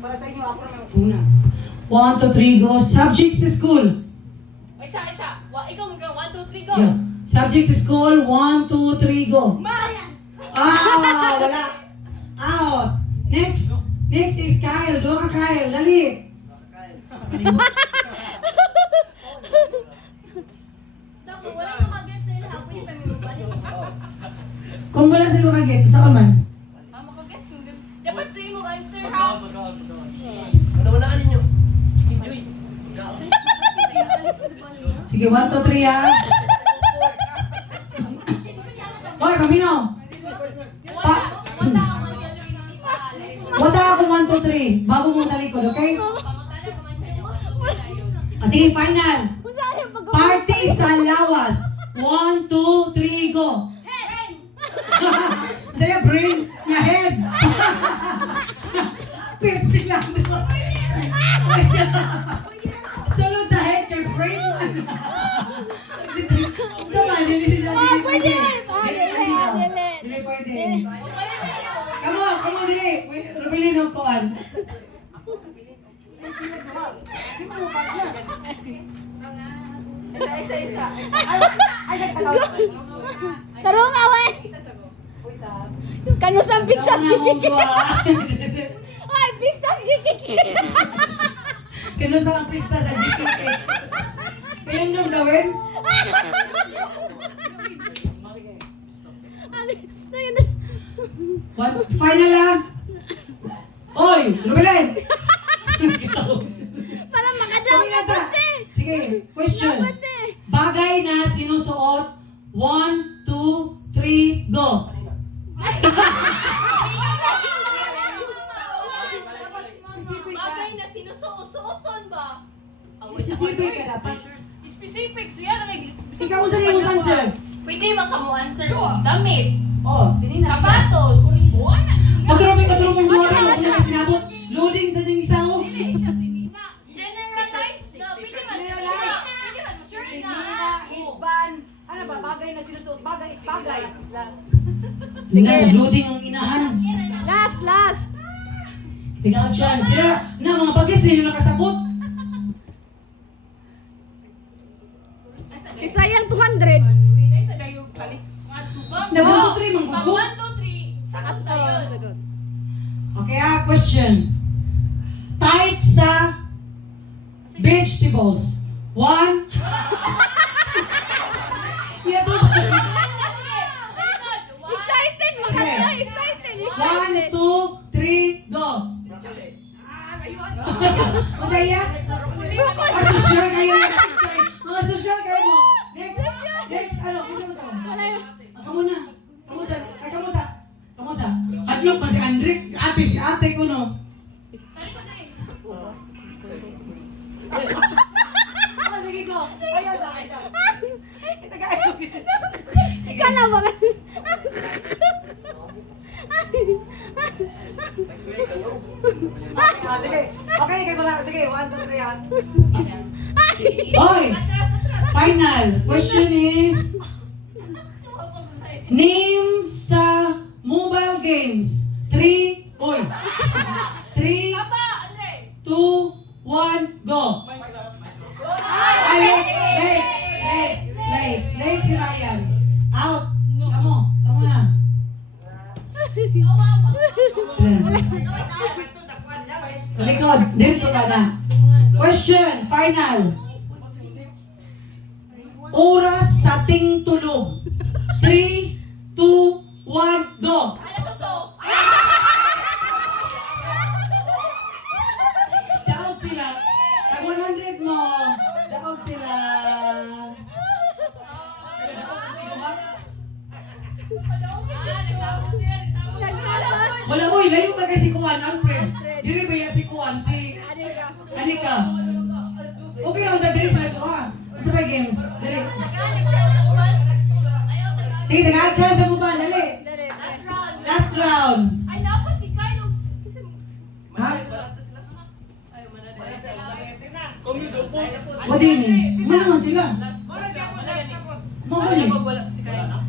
Para sa inyo, ako naman una. 1, 2, 3, go. Subjects sa school. Isa. Ikaw mag-go. 1, 2, 3, go. Yeah. Subjects sa school. 1, 2, 3, go. Science. Wala. Out. Next is Kyle. Doon ka, Kyle. Dali. Dako, wala mo mag-get sa ilaha. Pwede pa may balik. Kung wala sila mag-get, sa man. Makaguess mo. Dapat sa imo answer, ha? Wala ninyo. Chicken joy. Sige, 1, 2, 3 ha. Hoy, Pamino. Wata ako 1, 2, 3. Bago mong talikod, okay? Sige, final. Party sa lawas. 1, 2, 3, go. Saya brain, your head. Pepsi lang. Sulod sa head kay brain. Sama, dili pwede. Dili pwede. Come on, dili. Rubilin ng kuwan. Isa. Tarong awe. Kanusang pizza chicken. Ay, pizza chicken. Kinusa ang pista sa GKK. Kaya nung gawin? Final lang. Oy, Rubilin. Para makadaw. Sige, question. Bagay na sinusuot. 1, 2, 3, go. Bagay na sinusuot-suoton ba? Specific ka dapat. Specific. Siya na kay... Ikaw sa iyo mo answer. Pwede man ka mo answer. Damit. Oh, sinina. Sapatos. Buwana. Paturong buwan ako na sinabot. Loading sa ning isa oh. Dili siya sinina. Generalize na. Pwede man sinina. Pwede man sure na. Iban. Ano ba, bagay na sinusuot? Bagay, it's bagay. Last. Sige. Loading ang inahan. Last. Tingnan ang chance. Sila, na mga bagay sa inyo nakasabot. Isayang 200. Isa dayo balik. Dapat 2, 3, Pag manggugo. 1, 2, 3, sagot tayo. Sagot. Okay, question. Type sa vegetables. 1. Yeah, Excited mo ka na. Excited. 1, 2, 3, go. Masaya? Mga social kayo. Mga social kayo mo. Next, ano? Kasi mo to? Kamu na. Kamusa. Hadlok pa si Andrick. Si ate ko no. Sige go. Ayaw sa akin. Ika na mo. Sige. Okay, kayo muna. Sige, 1, 2, 3 ha. Oy! Final. Question is, name sa mobile games. 3, 3, Papa, Andre. 2, 1, go. Ay, late si Ryan. Out. Kamu na. Likod, dito ka na. Question, final. Oras sa ting tulog. 3, 2, 1, go. Alam ko to. Daot sila. Tag 100 mo. Daot sila. Wala, oy, layo ba kasi kuwan, Alfred? Diri ba yan si kuwan, si Anika? Okay na, diri sa ito ha. Sa ba games? Dali. Sige, nag-a-chance sa buba, dali. Last round. Last round. Ay, napa si Kyle. Ha? Ay, manada. What do you mean? Ano naman sila? Mga Ay, gani. wala si Kyle.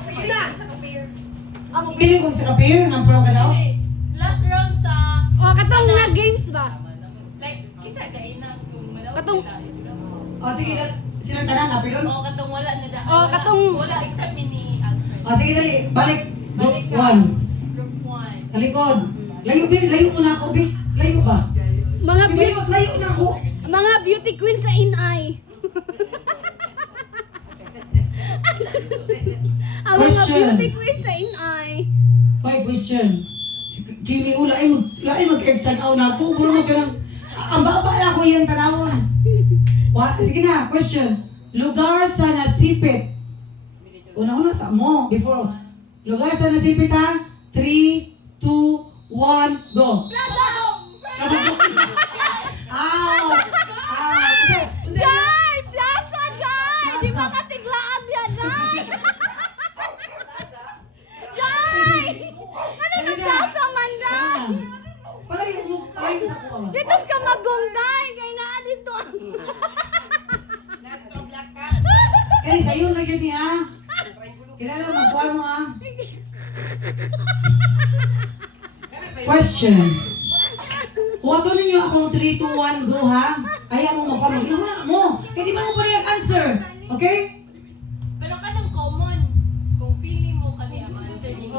Sige na. Pili ko sa kapir, ng pro ka daw? Last round sa ba? Like, kisa gain na kung malaw Katong- sila. O sige, silang tanan na, pero... Oo, katong wala na daan. Oo, katong- Wala, except ni Alfred. O sige, dali. Balik. Group Balik 1. ka. Group 1. Talikod. Layo, Bi. Layo mo na ako, Bi. Layo ba? Mga Di ba yun? Layo na ako. mga beauty queen sa inay. Ang mga Question. beauty queen sa inay. Hoy, question. Kini ula ay mag-tanaw na ako. Puro mo ganang... Ang baba na ako yung tanawon. Sige na, question. Lugar sa nasipit. Una-una sa mo. Before. Lugar sa nasipit ha? 3, 2, 1, go. Out! Guy! Plaza, guy! Di ba Plaza. katiglaan yan, guy? Guy! Ano na plaza man, guy? Palayo mo, palayo sa kuha ba? Dito ka magungday, kay naa dito. Kaya sa'yo na yun ha? Kilala magkuha mo ha? Question. Huwato ninyo akong 3, 2, 1, go ha? Kaya mo magpamag. Ano na mo? Kaya di ba mo pa rin answer? Okay? Pero kanang common, kung feeling mo kami ang answer niyo.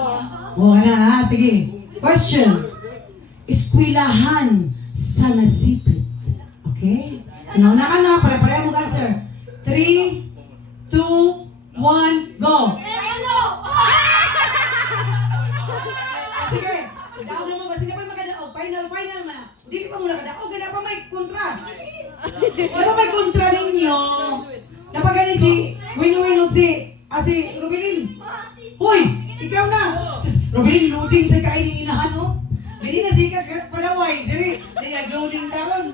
O, ano ha? Sige. Question. Eskwelahan sa nasipit. Okay? Nauna ka na, pare-pareho mo answer. 3, 2, 1, go! Sige. Daog na mo ba? Sino pa makadaog? Final na. Hindi pa muna kadaog. Ganda pa may kontra. Wala pa may kontra ninyo. Napagani si Win-Win o si Rubilin. Hoy! Ikaw na! Sis, Rubilin, loading sa kainin inahan, no? Dili na siya kalaway. Dili nag-loading ka ron.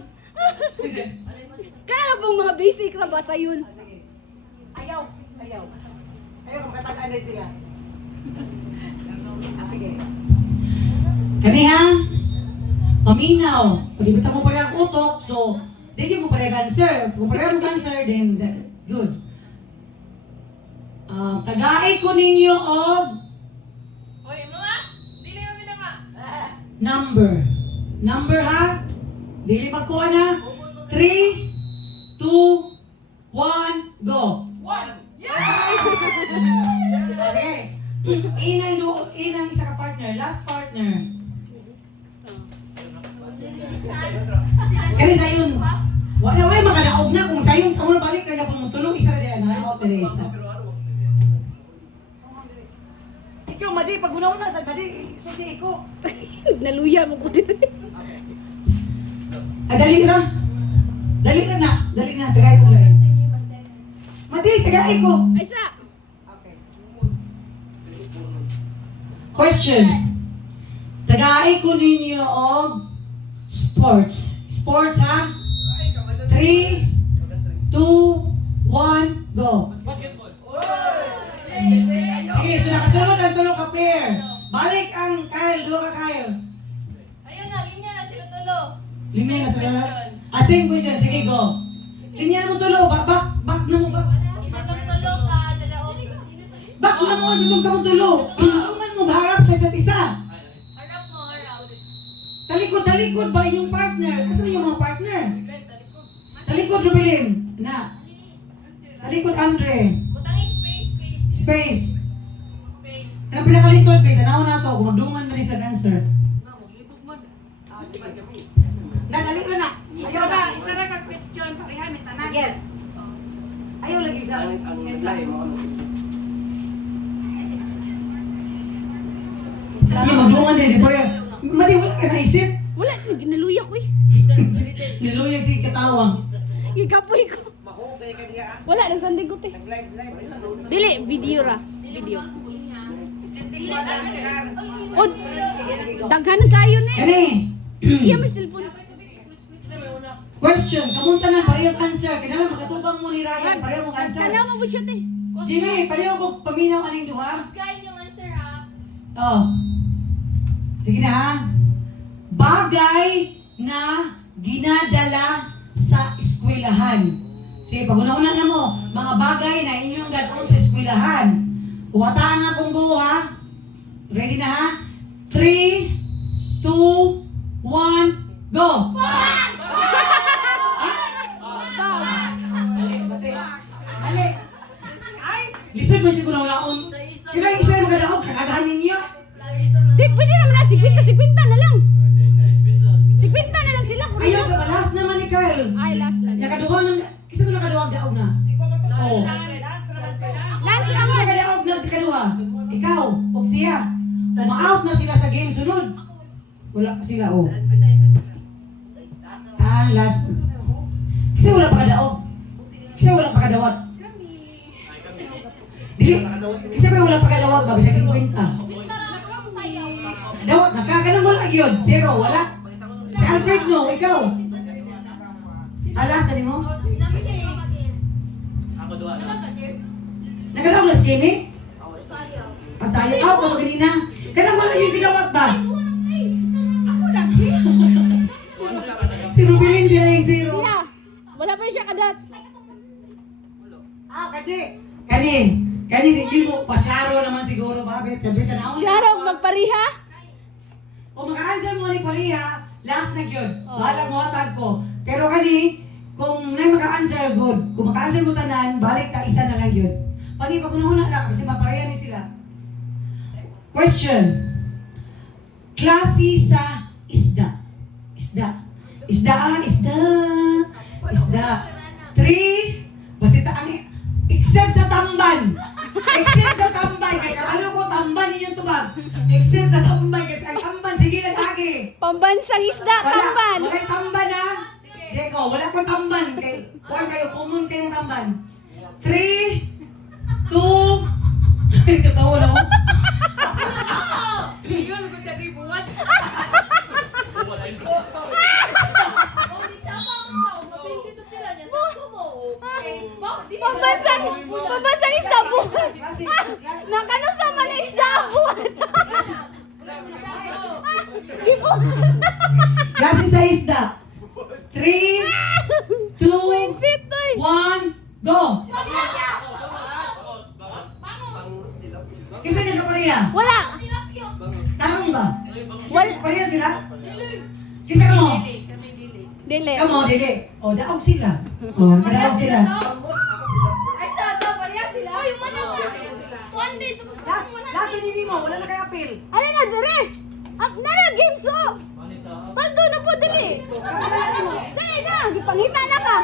Kaya pong mga basic na ba sa yun? Ayaw. Makatakaan na sila. Sige. Kaniha, maminaw. Pagibita mo pala ang utok, so, di mo pala answer. Kung pala mo answer, then, good. Tagaay ko ninyo og Oy, mama! Dili mo minama! number. Number ha? Dili magkuha na. 3, 2, 1, go. Okay. Inang isa ka partner. Last partner. Kaya sayon. Wala makadaog na. Kung sayon ka muna balik, kaya pang tulong isa rin. Nalaot na isa. Ikaw, Madi, pag una-una sa Madi, suti ko. Naluya mo ko dito. Dali ra. Dali na. Tagay ko lang. Madi, tagay ko. Ay sa! Question. Tagay ko ninyo og sports. Sports ha? 3, 2, 1, go. Sige, so nakasunod ang tulong ka pair. Balik ang Kyle, duha ka Kyle. Ayun na, linya na sila tulo. Linya na sa dala. Question. Same question. Sige, go. Linya na mo tulo. Back na mo. Itong tulo ka, dadaog. Back na mo. Dutong ka mo tulo. Pinakuman mo harap sa isa't isa. Harap mo, harap. Talikod ba inyong partner? Asa na yung mga partner? Talikod, Rubilin. Na. Talikod, Andre. Butangin space. Space. Space. Anong pinakalisod, Pete? Tanaw na to. Kung magdungan na rin sa answer. Dali na. Ayaw na. Isa ra ka question, pareha may tanan. Yes. Ayaw lagi sa... Ang naglay mo ano? Ayaw magdungan na rin. Mali, wala ka naisip. Wala, naluya ko eh. Niluyag si Katawang. Ikapoy ko. Mahugay ka niya. Wala, nasandig ko te. Nag-live. Dili, video ra. Video. Isintik mo ang kar. O, daghan ng kayo na eh. Kani. Iya, may cellphone. Question. Kamunta na parehong answer. Kailangan makatubang mo ni Ryan. Parehong mong answer. Tanaw mo po siya te. Jimmy, pareho ko paminaw aning duha. Guys, yung answer ha. Oh. Sige na ha. Bagay na ginadala sa eskwelahan. Sige, pag-una-una na mo, mga bagay na inyong dadon sa eskwelahan. Huwataan na kung go ha. Ready na ha? 3, 2, 1, go! Last naman ni Kyle. Ay, last na. Nakaduha na, kasi ko nakaduha daog na. Oh. Last Ano naman. nakaduha na kaduha? Ikaw, o siya. Ma-out na sila sa game sunod. Wala pa sila, oh. Last. Kasi wala pa kadaog. Kasi wala pa kadawat. Dili, kasi may wala pa kadawat ba? Bisag 50. Yung parang akong sayaw. Dawat na, kakanan mo lang yun. Zero, wala. Si Alfred, no, ikaw. Alas, ano mo? Sinabi siya yung mag-game. Nagalaw na si Kimi? Sayaw. Asaya, ako ka ganina. Kanang wala yung gilawat ba? Si Rubilin di ay zero. Siya. Wala pa siya kadat. Kani, di mo, pasyaro naman siguro, bakit? Kabit na ako. Siya raw magpariha. Kung maka-answer mo ni Pariha, last na yun. Bahala mo hatag ko. Pero kani, kung may maka-answer, good. Kung maka-answer mo tanan, balik ka, isa na lang yun. Pag pag una lang, kasi maparihan ni sila. Question. Klase sa isda. Isda. 3. Basita ang except sa tamban. Kaya alam ko tamban yun tubag. Except sa tamban. Kasi ang tamban, sige lang agi. Pambansang isda, tamban. Wala tamban ha. Deko, wala ko tamban. Kuhan kayo, common kayo ng tamban. 3, 2, katawa na mo. Oh, di sa mga tao, mabili dito sila niya. Sakto mo. Okay. Di ba? Pambansang isda buwan. Nakanong sama na isda buwan. Klase sa isda. 3, 2, Winsit to eh. 1, go! Kisa niya ka Pariha? Wala. Tarong ba? Wala. Pariha sila? Kisa ka mo? Dili. Kamo, dili. O, daog sila. O, kadaog sila. Ay, sa pariya sila. Uy, mana sa 200. Tapos Last hindi mo, wala na kayo appeal. Ano na, dire? Nara, games oh. Paldo na po, dili. Dili na, gipangita na ka.